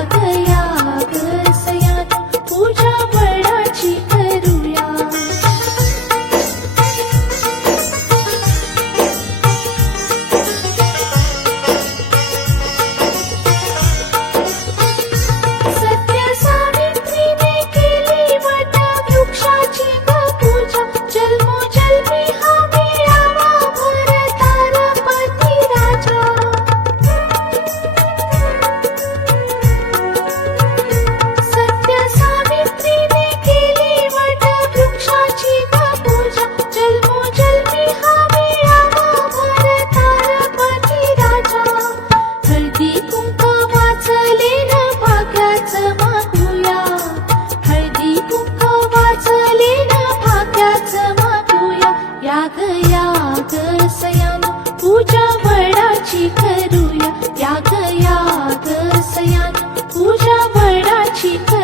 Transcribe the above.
आगया याग सयान पूजा वडाची करूया. याग याग सयान पूजा वडाची करूया